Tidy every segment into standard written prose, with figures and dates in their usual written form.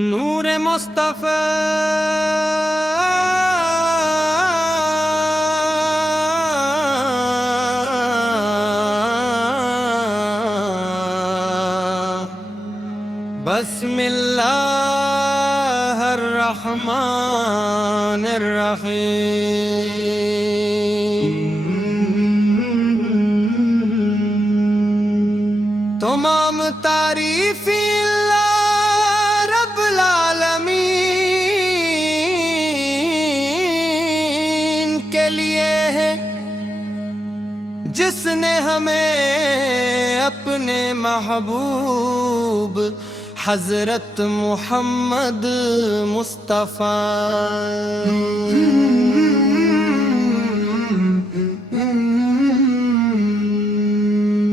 نور مصطفی بسم اللہ الرحمن الرحیم تمام تعریف اللہ رب العالمین کے لیے ہے، جس نے ہمیں اپنے محبوب حضرت محمد مصطفیٰ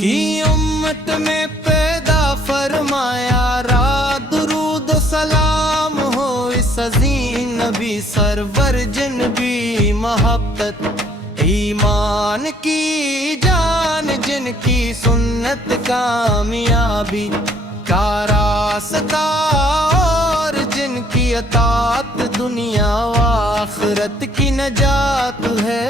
کی امت میں پیدا فرمایا، را درود و سلام ہو اس عظیم نبی سرور جن بھی محبت ایمان کی جان، جن کی سنت کامیابی کا راستہ اور جن کی اطاعت دنیا و آخرت کی نجات ہے۔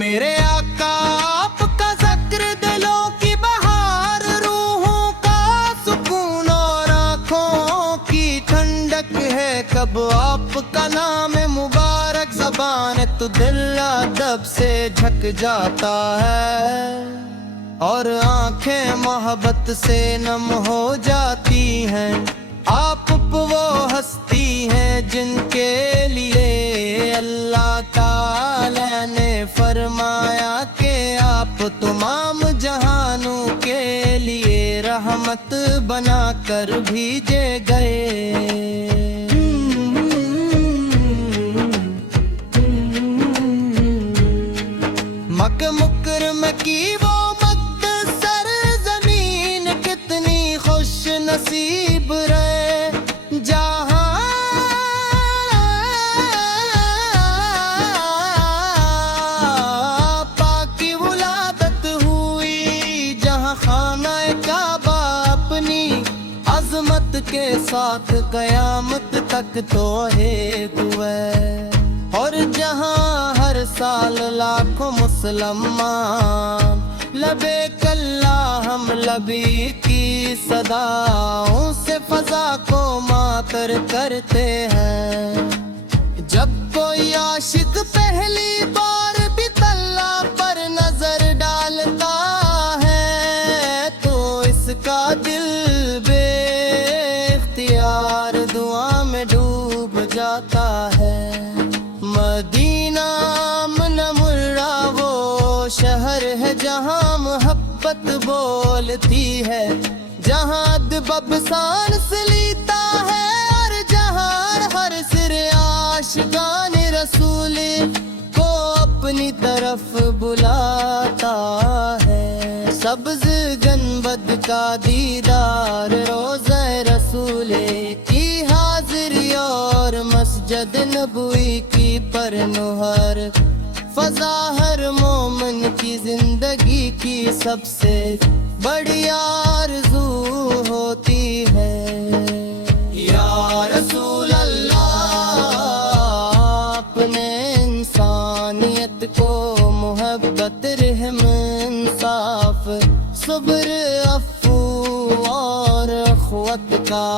میرے آقا آپ کا ذکر دلوں کی بہار، روحوں کا سکون اور آنکھوں کی ٹھنڈک ہے، کب آپ کا نام مبارک زبان تو دل ادب سے جھک جاتا ہے، اور آنکھیں محبت سے نم ہو جاتی ہیں۔ آپ وہ ہستی ہیں جن کے لیے اللہ تعالی نے فرمایا کہ آپ تمام جہانوں کے لیے رحمت بنا کر بھیجے گئے۔ مکہ مکرمہ کی وہ مقدس زمین کتنی خوش نصیب رہے، جہاں پاک کی ولادت ہوئی، جہاں خانہ کعبہ اپنی عظمت کے ساتھ قیامت تک توحید ہوئے، اور جہاں ہر سال لاکھوں مسلمان لبیک اللہم لبیک کی صداؤں سے فضا کو ماتر کرتے ہیں۔ جب کوئی عاشق پہلی بار بیت اللہ پر نظر ڈالتا ہے تو اس کا دل بے اختیار دعا میں ڈوب جاتا ہے۔ مدینہ منورہ وہ شہر ہے جہاں محبت بولتی ہے، جہاں ادب سانس لیتا ہے، اور جہاں ہر سر عاشقان رسول کو اپنی طرف بلاتا ہے۔ سبز گنبد کا دیدار، روضہ رسول کی حاضری اور مسجد نبوی کی پر نہر، فضا ہر مومن کی زندگی کی سب سے بڑی آرزو ہوتی ہے۔ یا رسول اللہ، اپنے انسانیت کو محبت، رحم، انصاف، صبر، عفو اور اخوت کا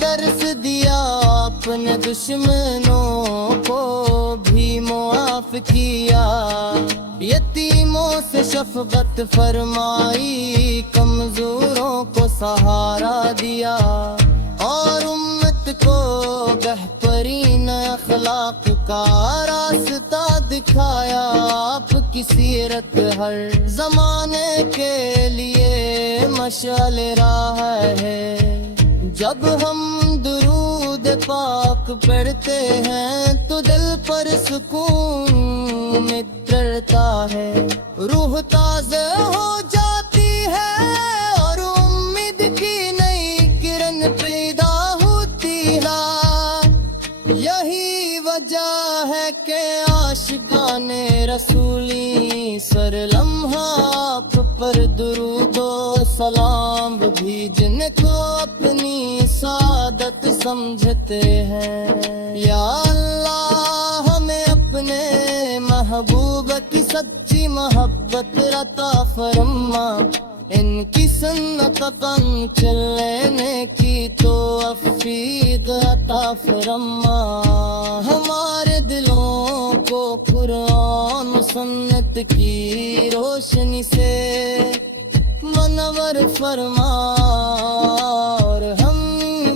درس دیا، اپنے دشمنوں کو بھی معاف کیا، یتیموں سے شفقت فرمائی، کمزوروں کو سہارا دیا، اور امت کو بہترین اخلاق کا راستہ دکھایا۔ آپ کی سیرت ہر زمانے کے لیے مشعل راہ ہے۔ جب ہم درود پاک پڑھتے ہیں تو دل پر سکون اترتا ہے، روح تازہ ہو جاتی ہے، اور امید کی نئی کرن پیدا ہوتی ہے۔ یہی وجہ ہے کہ عاشقان رسولی سر لمحہ آپ پر درود و سلام بھی جن کو اپنی سعادت سمجھتے ہیں. یا اللہ ہمیں اپنے محبوب کی سچی محبت عطا فرما, ان کی سنت قدم چلنے کی توفیق عطا فرما. ہمارے دلوں کو قرآن و سنت کی روشنی سے منور فرما, اور ہم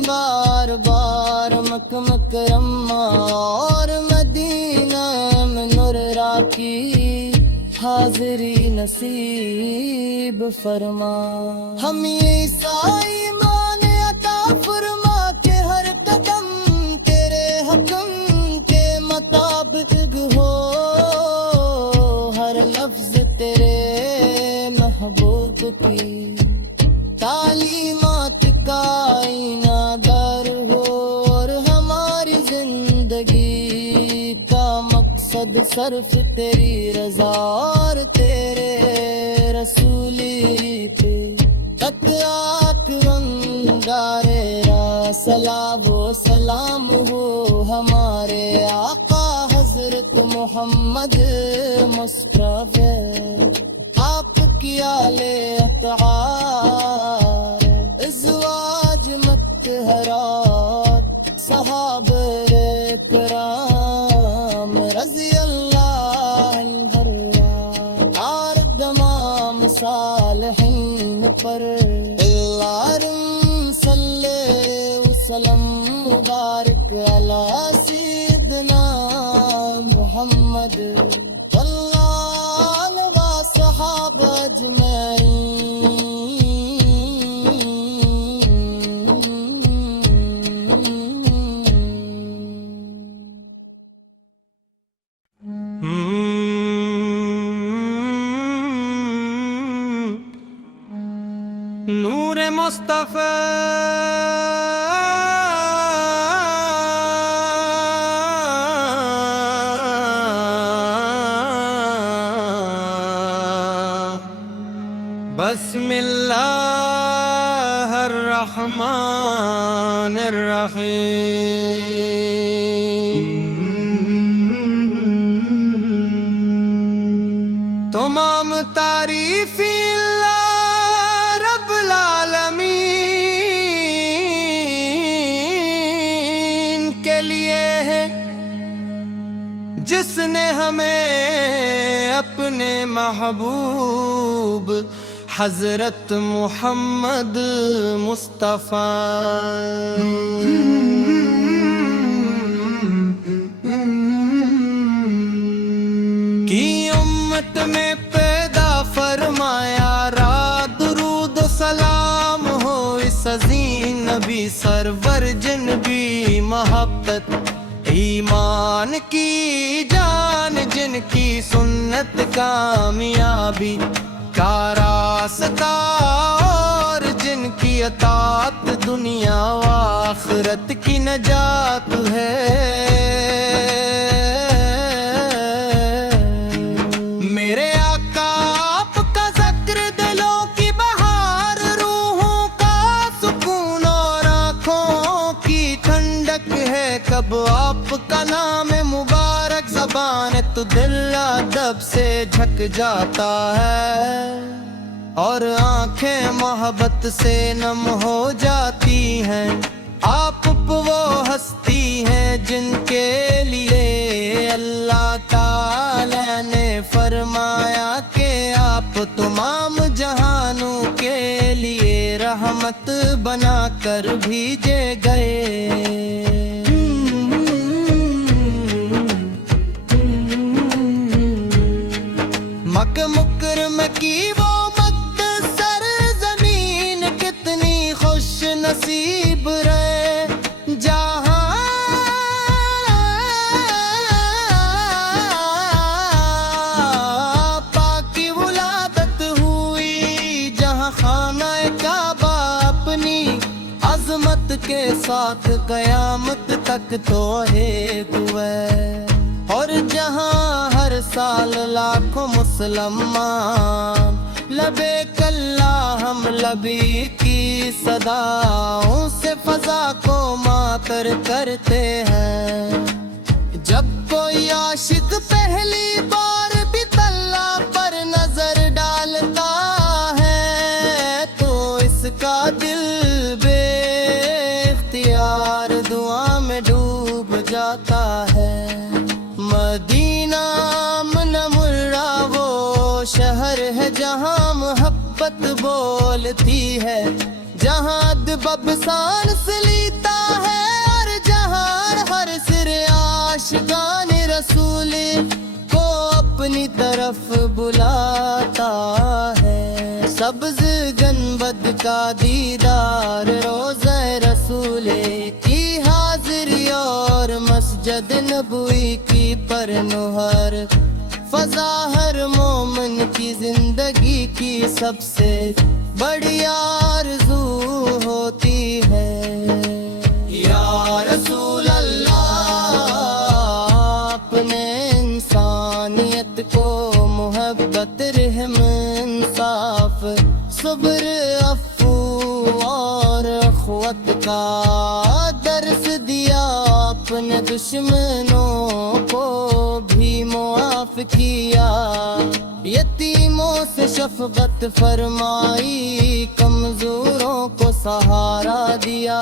بار بار مکہ مکرمہ اور مدینہ منورہ کی حاضری نصیب فرما. ہم یہ عیسائی مان عطا فرما کہ ہر قدم تیرے حکم کے مطابق ہو, ہر لفظ تیرے محبوب کی تعلیمات کا آئینہ در ہو, اور ہماری زندگی کا مقصد صرف تیری رضا اور تیرے رسولی پہ تک آک رنگارے را صلاۃ و سلام ہو ہمارے آقا حضرت محمد مصطفیٰ. آپ کی آل اطہار ازواج مطہرات صحابہ کرام رضی اللہ عنہم اور تمام صالحین پر اللہم صلی وسلم مبارک علی سیدنا محمد والآل وصحابہ اجمعین. نور مصطفیٰ بسم اللہ الرحمن الرحیم. تمام تعریف اللہ رب العالمین کے لیے ہے, جس نے ہمیں اپنے محبوب حضرت محمد مصطفیٰ کی امت میں پیدا فرمایا. را درود و سلام ہو اس عظیم نبی سرور جن بھی محبت ایمان کی جان, جن کی سنت کامیابی کا راستہ, اور جن کی اطاعت دنیا و آخرت کی نجات ہے. میرے آقا آپ کا ذکر دلوں کی بہار, روحوں کا سکون اور آنکھوں کی ٹھنڈک ہے. کب آپ کا نام مبارک زبان تو دل ادب سے جھک جاتا ہے, اور آنکھیں محبت سے نم ہو جاتی ہیں. آپ وہ ہستی ہیں جن کے لیے اللہ تعالی نے فرمایا کہ آپ تمام جہانوں کے لیے رحمت بنا کر بھیجے گئے. مکہ مکرمہ کی وہ مقدس زمین کتنی خوش نصیب رہے, جہاں پاک کی ولادت ہوئی, جہاں خانہ کعبہ اپنی عظمت کے ساتھ قیامت تک توحید ہوئے, اور جہاں ہر سال لاکھوں مسلمان لبے کلّہ ہم لبی کی صداؤں سے فضا کو ماتر کرتے ہیں۔ جب کوئی عاشق پہلی بار بھی اللہ پر نظر ڈالتا ہے تو اس کا دل بے اختیار دعا میں ڈوب جاتا ہے۔ مدینہ منورہ وہ شہر ہے جہاں محبت بولتی ہے، جہاں ادب سانس لیتا ہے اور جہاں ہر سر عاشقان رسول کو اپنی طرف بلاتا ہے۔ سبز گنبد کا دیدار روضہ رسول کی حاضری اور مسجد نبوی کی پر نہر فضا ہر مومن کی زندگی کی سب سے بڑی آرزو ہوتی ہے۔ یا رسول اللہ، آپ نے انسانیت کو محبت، رحم، انصاف، صبر، عفو اور اخوت کا درس دیا۔ آپ نے دشمنوں کو بھی معاف کیا، یتیموں سے شفقت فرمائی، کمزوروں کو سہارا دیا۔